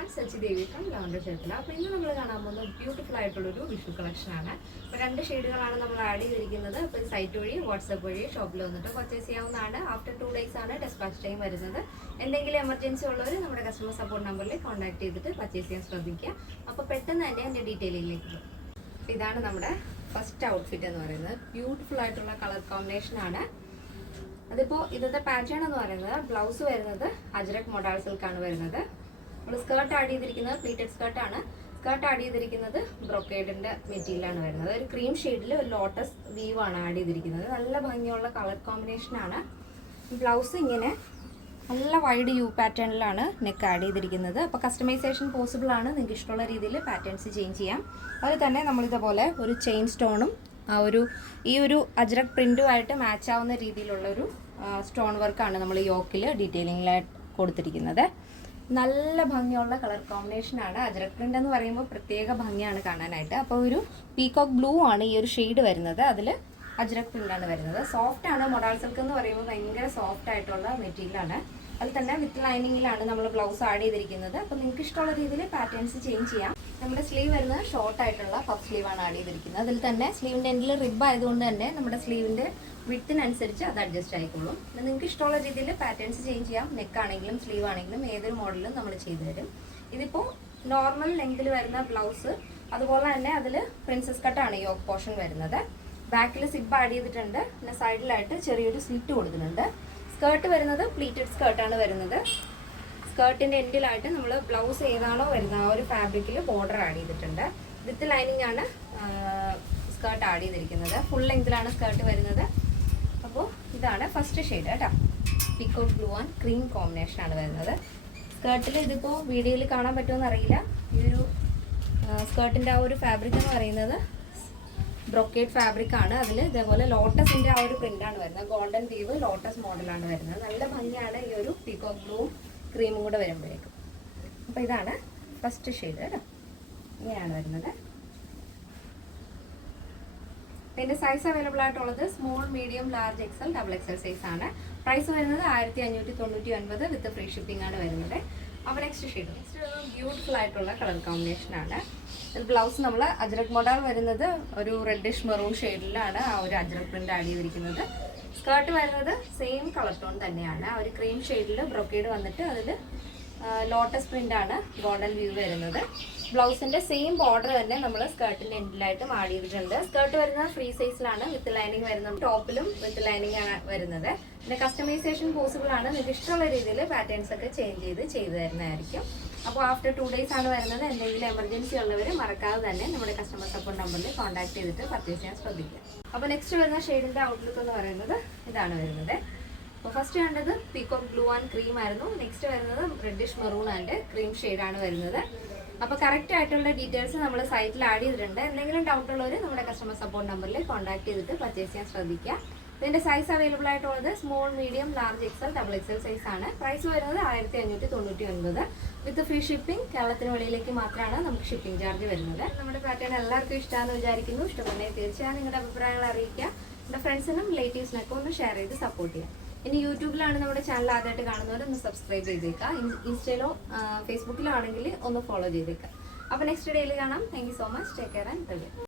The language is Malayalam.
everyone, Sachi Devi from Lavender Chetla. അപ്പോൾ ഇന്ന് നമ്മൾ കാണാൻ പോകുന്ന ബ്യൂട്ടിഫുൾ ആയിട്ടുള്ള ഒരു വിഷു കളക്ഷൻ ആണ്. അപ്പോൾ രണ്ട് ഷെയ്ഡുകളാണ് നമ്മൾ ആഡ് ചെയ്തിരിക്കുന്നത്. അപ്പോൾ സൈറ്റ് വഴി വാട്സ്ആപ്പ് വഴി ഷോപ്പിൽ വന്നിട്ട് പർച്ചേസ് ചെയ്യാവുന്നതാണ്. ആഫ്റ്റർ 2 days ആണ് ഡെസ്പാച്ച് ടൈം വരുന്നത്. എന്തെങ്കിലും എമർജൻസി ഉള്ളവർ നമ്മുടെ കസ്റ്റമർ സപ്പോർട്ട് നമ്പറിൽ കോൺടാക്ട് ചെയ്തിട്ട് പർച്ചേസ് ചെയ്യാൻ ശ്രദ്ധിക്കുക. അപ്പോൾ പെട്ടെന്ന് തന്നെ എൻ്റെ ഡീറ്റെയിലിലേക്ക് പോകും. ഇതാണ് നമ്മുടെ ഫസ്റ്റ് ഔട്ട്ഫിറ്റ് എന്ന് പറയുന്നത്. ബ്യൂട്ടിഫുൾ ആയിട്ടുള്ള കളർ കോമ്പിനേഷൻ ആണ്. അതിപ്പോൾ ഇന്നത്തെ പാറ്റേൺ എന്ന് പറയുന്നത് ബ്ലൗസ് വരുന്നത് അജ്രക് മൊഡാൾ സിൽക്കാണ് വരുന്നത്. നമ്മൾ സ്കേർട്ട് ആഡ് ചെയ്തിരിക്കുന്നത് പ്ലീറ്റഡ് സ്കേർട്ടാണ്. സ്കേർട്ട് ആഡ് ചെയ്തിരിക്കുന്നത് ബ്രൊക്കേഡിൻ്റെ മെറ്റീരിയലാണ് വരുന്നത്. ഒരു ക്രീം ഷെയ്ഡിൽ ഒരു ലോട്ടസ് വീവാണ് ആഡ് ചെയ്തിരിക്കുന്നത്. നല്ല ഭംഗിയുള്ള കളർ കോമ്പിനേഷനാണ്. ബ്ലൗസ് ഇങ്ങനെ നല്ല വൈഡ് യു പാറ്റേണിലാണ് നെക്ക് ആഡ് ചെയ്തിരിക്കുന്നത്. അപ്പോൾ കസ്റ്റമൈസേഷൻ പോസിബിൾ ആണ്. നിങ്ങൾക്ക് ഇഷ്ടമുള്ള രീതിയിൽ പാറ്റേൺസ് ചേഞ്ച് ചെയ്യാം. അതുപോലെ തന്നെ നമ്മളിതുപോലെ ഒരു ചെയിൻ സ്റ്റോണും ഈ ഒരു അജ്രക് പ്രിൻറ്റുമായിട്ട് മാച്ച് ആവുന്ന രീതിയിലുള്ളൊരു സ്റ്റോൺ വർക്കാണ് നമ്മൾ യോക്കിൽ ഡീറ്റെയിലിംഗിലായിട്ട് കൊടുത്തിരിക്കുന്നത്. നല്ല ഭംഗിയുള്ള കളർ കോമ്പിനേഷനാണ്. അജ്രക് പ്രിൻ്റ് എന്ന് പറയുമ്പോൾ പ്രത്യേക ഭംഗിയാണ് കാണാനായിട്ട്. അപ്പോൾ ഒരു പീകോക്ക് ബ്ലൂ ആണ് ഈ ഒരു ഷെയ്ഡ് വരുന്നത്. അതിൽ അജ്രക് പ്രിൻ്റാണ് വരുന്നത്. സോഫ്റ്റാണ്. മൊഡാൾ സിൽക്ക് എന്ന് പറയുമ്പോൾ ഭയങ്കര സോഫ്റ്റ് ആയിട്ടുള്ള മെറ്റീരിയലാണ്. അതിൽ തന്നെ വിത്ത് ലൈനിങ്ങിലാണ് നമ്മൾ ബ്ലൗസ് ആഡ് ചെയ്തിരിക്കുന്നത്. അപ്പോൾ നിങ്ങൾക്ക് ഇഷ്ടമുള്ള രീതിയിൽ പാറ്റേൺസ് ചേഞ്ച് ചെയ്യാം. നമ്മുടെ സ്ലീവ് വരുന്നത് ഷോർട്ട് ആയിട്ടുള്ള പഫ് സ്ലീവാണ് ആഡ് ചെയ്തിരിക്കുന്നത്. അതിൽ തന്നെ സ്ലീവിൻ്റെ എൻഡിൽ റിബ് ആയതുകൊണ്ട് തന്നെ നമ്മുടെ സ്ലീവിൻ്റെ വിഡ്ത്തിനനുസരിച്ച് അത് അഡ്ജസ്റ്റ് ആയിക്കോളും. നിങ്ങൾക്ക് ഇഷ്ടമുള്ള രീതിയിൽ പാറ്റേൺസ് ചേഞ്ച് ചെയ്യാം. നെക്ക് ആണെങ്കിലും സ്ലീവ് ആണെങ്കിലും ഏതൊരു മോഡലും നമ്മൾ ചെയ്തു തരും. ഇതിപ്പോൾ നോർമൽ ലെങ്തിൽ വരുന്ന ബ്ലൗസ്, അതുപോലെ തന്നെ അതിൽ പ്രിൻസസ് കട്ടാണ് യോക്ക് പോർഷൻ വരുന്നത്. ബാക്കിൽ സിബ് ആഡ് ചെയ്തിട്ടുണ്ട്. പിന്നെ സൈഡിലായിട്ട് ചെറിയൊരു സ്ലിറ്റ് കൊടുത്തിട്ടുണ്ട്. സ്കേർട്ട് വരുന്നത് പ്ലീറ്റഡ് സ്കേർട്ടാണ് വരുന്നത്. സ്കേർട്ടിൻ്റെ എൻഡിലായിട്ട് നമ്മൾ ബ്ലൗസ് ഏതാണോ വരുന്നത് ആ ഒരു ഫാബ്രിക്കിൽ ബോർഡർ ആഡ് ചെയ്തിട്ടുണ്ട്. വിത്ത് ലൈനിങ് ആണ് സ്കേർട്ട് ആഡ് ചെയ്തിരിക്കുന്നത്. ഫുൾ ലെങ്തിലാണ് സ്കേർട്ട് വരുന്നത്. അപ്പോൾ ഇതാണ് ഫസ്റ്റ് ഷെയ്ഡ് കേട്ടോ. പീകോക്ക് ബ്ലൂ ആൻഡ് ക്രീം കോമ്പിനേഷനാണ് വരുന്നത്. സ്കേർട്ടിൽ ഇതിപ്പോൾ വീഡിയോയിൽ കാണാൻ പറ്റുമെന്ന് അറിയില്ല. ഈ ഒരു സ്കേർട്ടിൻ്റെ ആ ഒരു ഫാബ്രിക് എന്ന് പറയുന്നത് ബ്രൊക്കേഡ് ഫാബ്രിക് ആണ്. അതിൽ ഇതേപോലെ ലോട്ടസിൻ്റെ ആ ഒരു പ്രിൻ്റാണ് വരുന്നത്. ഗോൾഡൻ വീവ് ലോട്ടസ് മോഡലാണ് വരുന്നത്. നല്ല ഭംഗിയാണ് ഈ ഒരു പീകോക്ക് ബ്ലൂ ക്രീമും കൂടെ വരുമ്പോഴേക്കും. അപ്പോൾ ഇതാണ് ഫസ്റ്റ് ഷെയ്ഡ് കേട്ടോ. ഇങ്ങനെയാണ് വരുന്നത്. ഇതിൻ്റെ സൈസ് അവൈലബിൾ ആയിട്ടുള്ളത് small, medium, large, XL, double XL size ആണ്. പ്രൈസ് വരുന്നത് 1599 വിത്ത് ഫ്രീ ഷിപ്പിംഗ് ആണ് വരുന്നത്. അപ്പോൾ നെക്സ്റ്റ് ബ്യൂട്ടിഫുൾ ആയിട്ടുള്ള കളർ കോമ്പിനേഷൻ ആണ്. ബ്ലൗസ് നമ്മൾ അജ്രക് മോഡൽ വരുന്നത് ഒരു റെഡിഷ് മെറൂൺ ഷെയ്ഡിലാണ് ആ ഒരു അജ്രക് പ്രിന്റ് ആഡ് ചെയ്തിരിക്കുന്നത്. സ്കേർട്ട് വരുന്നത് സെയിം കളർ ടോൺ തന്നെയാണ്. ആ ഒരു ക്രീം ഷെയ്ഡിൽ ബ്രൊക്കേഡ് വന്നിട്ട് അതിൽ ലോട്ടസ് പ്രിന്റ് ആണ് ഗോൾഡൻ വ്യൂ വരുന്നത്. ബ്ലൗസിന്റെ സെയിം ബോർഡർ തന്നെ നമ്മൾ സ്കേർട്ടിന്റെ എൻഡിലായിട്ട് ആഡ് ചെയ്തിട്ടുണ്ട്. സ്കേർട്ട് വരുന്നത് ഫ്രീ സൈസിലാണ്. വിത്ത് ലൈനിങ് വരുന്നത്. ടോപ്പിലും വിത്ത് ലൈനിങ് ആണ് വരുന്നത്. പിന്നെ കസ്റ്റമൈസേഷൻ പോസിബിൾ ആണ്. നിങ്ങൾക്ക് ഇഷ്ടമുള്ള രീതിയിൽ പാറ്റേൺസ് ഒക്കെ ചെയ്ത് തരുന്നതായിരിക്കും. അപ്പോൾ ആഫ്റ്റർ 2 days ആണ് വരുന്നത്. എന്തെങ്കിലും എമർജൻസി ഉള്ളവർ മറക്കാതെ തന്നെ നമ്മുടെ കസ്റ്റമർ സപ്പോർട്ട് നമ്പറിൽ കോൺടാക്ട് ചെയ്തിട്ട് പർച്ചേസ് ചെയ്യാൻ ശ്രദ്ധിക്കുക. അപ്പോൾ നെക്സ്റ്റ് വരുന്ന ഷെയ്ഡിന്റെ ഔട്ട്ലുക്ക് എന്ന് പറയുന്നത് ഇതാണ് വരുന്നത്. അപ്പോൾ ഫസ്റ്റ് കണ്ടത് പീകോക്ക് ബ്ലൂ ആൻഡ് ക്രീം ആയിരുന്നു. നെക്സ്റ്റ് വരുന്നത് റെഡിഷ് മെറൂൺ ആൻഡ് ക്രീം ഷെയ്ഡാണ് വരുന്നത്. അപ്പോൾ കറക്റ്റ് ആയിട്ടുള്ള ഡീറ്റെയിൽസ് നമ്മൾ സൈറ്റിൽ ആഡ് ചെയ്തിട്ടുണ്ട്. എന്തെങ്കിലും ഡൗട്ട് ഉള്ളവർ നമ്മുടെ കസ്റ്റമർ സപ്പോർട്ട് നമ്പറിൽ കോൺടാക്ട് ചെയ്തിട്ട് പർച്ചേസ് ചെയ്യാൻ ശ്രദ്ധിക്കുക. ഇതിൻ്റെ സൈസ് അവൈലബിൾ ആയിട്ടുള്ളത് small, medium, large, XL, double XL size ആണ്. പ്രൈസ് വരുന്നത് 1599 വിത്ത് ഫ്രീ ഷിപ്പിംഗ്. കേരളത്തിന് വെളിയിലേക്ക് മാത്രമാണ് നമുക്ക് ഷിപ്പിംഗ് ചാർജ് വരുന്നത്. നമ്മുടെ പാറ്റേൺ എല്ലാവർക്കും ഇഷ്ടമാണെന്ന് വിചാരിക്കുന്നു. ഇഷ്ടപ്പെടുന്നെങ്കിൽ തീർച്ചയായും നിങ്ങളുടെ അഭിപ്രായങ്ങൾ അറിയിക്കുക. നമ്മുടെ ഫ്രണ്ട്സിനും റിലേറ്റീവ്സിനൊക്കെ ഒന്ന് ഷെയർ ചെയ്ത് സപ്പോർട്ട് ചെയ്യാം. ഇനി യൂട്യൂബിലാണ് നമ്മുടെ ചാനൽ ആദ്യമായിട്ട് കാണുന്നവർ ഒന്ന് സബ്സ്ക്രൈബ് ചെയ്തേക്കാം. ഇൻസ്റ്റയിലോ ഫേസ്ബുക്കിലോ ആണെങ്കിൽ ഒന്ന് ഫോളോ ചെയ്തേക്കാം. അപ്പോൾ നെക്സ്റ്റ് ഡേയിൽ കാണാം. Thank you so much. Take care and by.